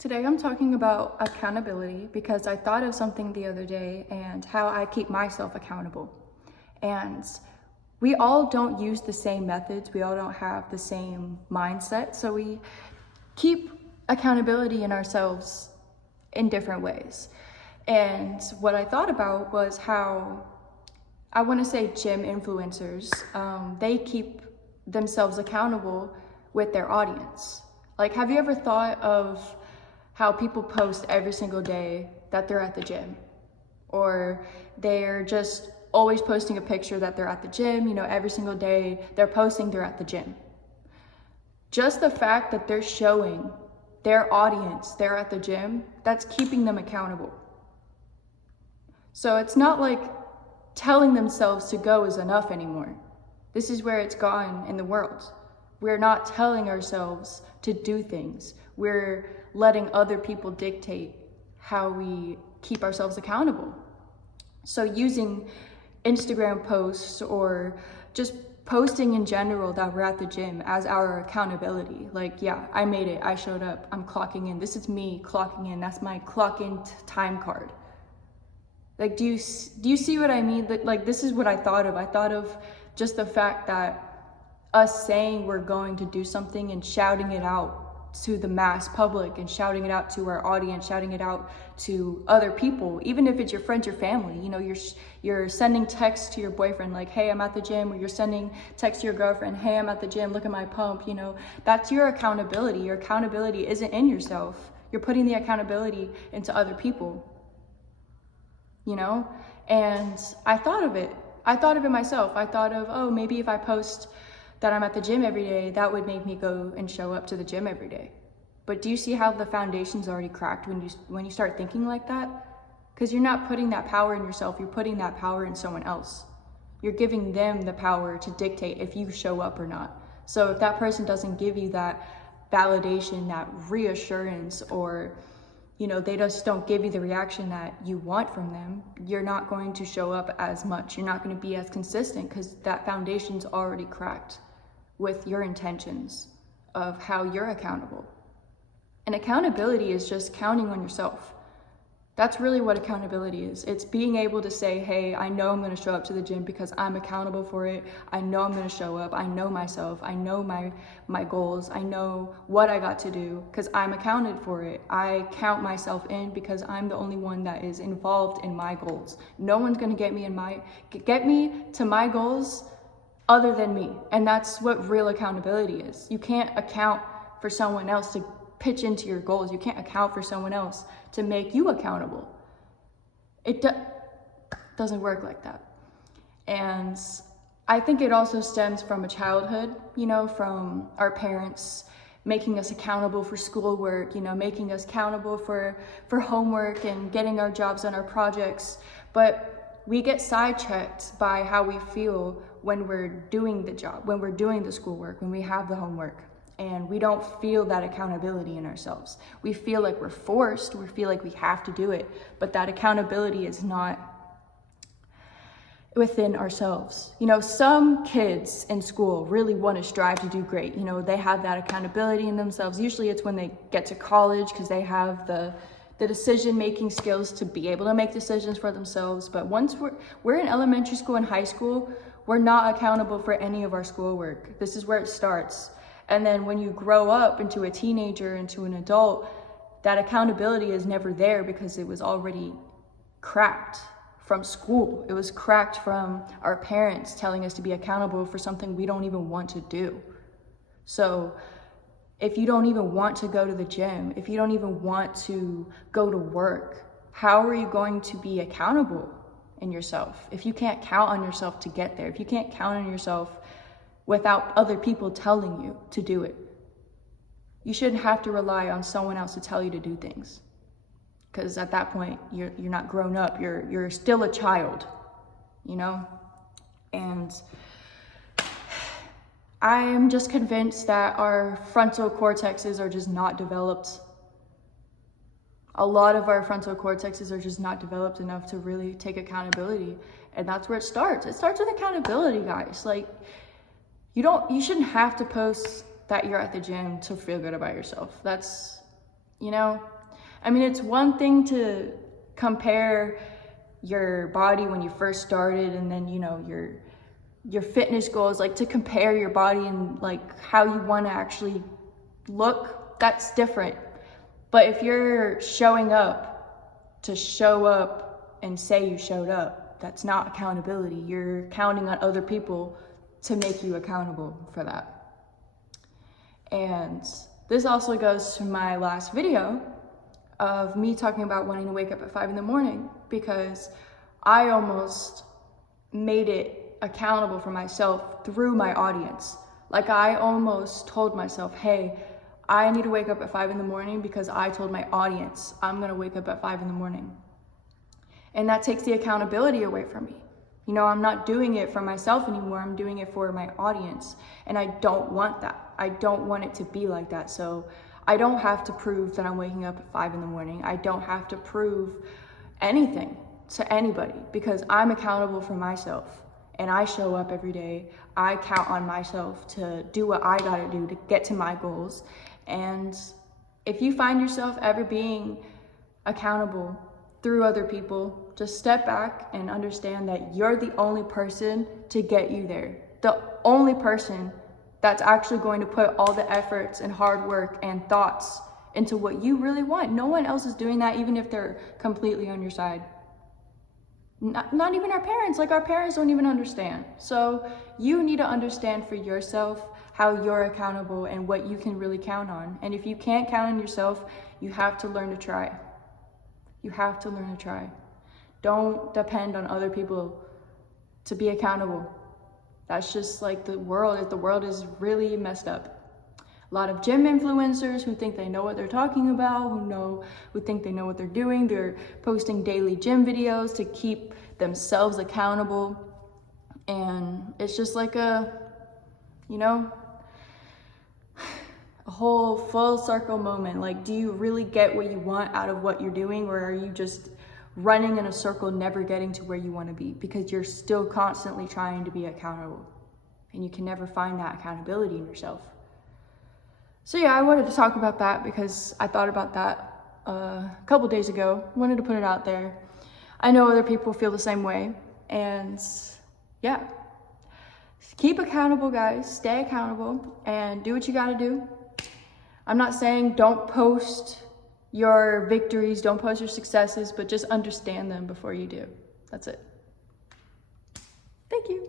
Today I'm talking about accountability because I thought of something the other day and how I keep myself accountable. And we all don't use the same methods, we all don't have the same mindset, so we keep accountability in ourselves in different ways. And what I thought about was how I want to say gym influencers, they keep themselves accountable with their audience. Like, have you ever thought of how people post every single day that they're at the gym, or they're just always posting a picture that they're at the gym, every single day they're posting they're at the gym. Just the fact that they're showing their audience they're at the gym, that's keeping them accountable. So it's not like telling themselves to go is enough anymore. This is where it's gone in the world. We're not telling ourselves to do things. We're letting other people dictate how we keep ourselves accountable. So using Instagram posts or just posting in general that we're at the gym as our accountability. Like, yeah, I made it, I showed up, I'm clocking in. This is me clocking in, that's my clock in time card. Like, do you see what I mean? Like, this is what I thought of. I thought of just the fact that us saying we're going to do something and shouting it out to the mass public and shouting it out to our audience, shouting it out to other people, even if it's your friends, your family. You're sending texts to your boyfriend like, hey, I'm at the gym, or you're sending text to your girlfriend, hey, I'm at the gym, look at my pump. That's your accountability. Your accountability isn't in yourself. You're putting the accountability into other people. And I thought of it myself. I thought of, oh, maybe if I post that I'm at the gym every day, that would make me go and show up to the gym every day. But do you see how the foundation's already cracked when you start thinking like that? Because you're not putting that power in yourself, you're putting that power in someone else. You're giving them the power to dictate if you show up or not. So if that person doesn't give you that validation, that reassurance, or they just don't give you the reaction that you want from them, you're not going to show up as much. You're not going to be as consistent because that foundation's already cracked with your intentions of how you're accountable. And accountability is just counting on yourself. That's really what accountability is. It's being able to say, hey, I know I'm going to show up to the gym because I'm accountable for it. I know I'm going to show up. I know myself. I know my goals. I know what I got to do because I'm accounted for it. I count myself in because I'm the only one that is involved in my goals. No one's going to get me to my goals other than me. And that's what real accountability is. You can't account for someone else to pitch into your goals. You can't account for someone else to make you accountable. It doesn't work like that. And I think it also stems from a childhood, from our parents making us accountable for schoolwork, making us accountable for homework and getting our jobs and our projects. But we get sidetracked by how we feel when we're doing the job, when we're doing the schoolwork, when we have the homework. And we don't feel that accountability in ourselves. We feel like we're forced, we feel like we have to do it, but that accountability is not within ourselves. Some kids in school really want to strive to do great. They have that accountability in themselves. Usually it's when they get to college because they have the decision-making skills to be able to make decisions for themselves. But once we're in elementary school and high school, we're not accountable for any of our schoolwork. This is where it starts. And then when you grow up into a teenager, into an adult, that accountability is never there because it was already cracked from school. It was cracked from our parents telling us to be accountable for something we don't even want to do. So if you don't even want to go to the gym, if you don't even want to go to work, how are you going to be accountable in yourself? If you can't count on yourself to get there, if you can't count on yourself without other people telling you to do it. You shouldn't have to rely on someone else to tell you to do things. Because at that point, you're not grown up, you're still a child, And I am just convinced that our frontal cortexes are just not developed. A lot of our frontal cortexes are just not developed enough to really take accountability. And that's where it starts. It starts with accountability, guys. Like, you shouldn't have to post that you're at the gym to feel good about yourself. That's you know? I mean, it's one thing to compare your body when you first started and then, you know, your fitness goals, like to compare your body and like how you want to actually look, that's different. But if you're showing up to show up and say you showed up, that's not accountability. You're counting on other people to make you accountable for that. And this also goes to my last video of me talking about wanting to wake up at 5 in the morning, because I almost made it accountable for myself through my audience. Like I almost told myself, hey, I need to wake up at 5 in the morning because I told my audience I'm gonna wake up at 5 in the morning. And that takes the accountability away from me. You know, I'm not doing it for myself anymore, I'm doing it for my audience. And I don't want that. I don't want it to be like that. So I don't have to prove that I'm waking up at 5 in the morning. I don't have to prove anything to anybody because I'm accountable for myself. And I show up every day. I count on myself to do what I gotta do to get to my goals. And if you find yourself ever being accountable through other people, just step back and understand that you're the only person to get you there. The only person that's actually going to put all the efforts and hard work and thoughts into what you really want. No one else is doing that, even if they're completely on your side. Not even our parents. Like our parents don't even understand. So you need to understand for yourself how you're accountable and what you can really count on. And if you can't count on yourself, you have to learn to try. You have to learn to try. Don't depend on other people to be accountable. That's just like the world is really messed up. A lot of gym influencers who think they know what they're talking about, who think they know what they're doing. They're posting daily gym videos to keep themselves accountable. And it's just like a whole full circle moment. Like, do you really get what you want out of what you're doing, or are you just running in a circle, never getting to where you want to be because you're still constantly trying to be accountable and you can never find that accountability in yourself? So yeah, I wanted to talk about that because I thought about that a couple days ago. Wanted to put it out there. I know other people feel the same way, and yeah, keep accountable, guys. Stay accountable and do what you gotta do. I'm not saying don't post your victories, don't post your successes, but just understand them before you do. That's it. Thank you.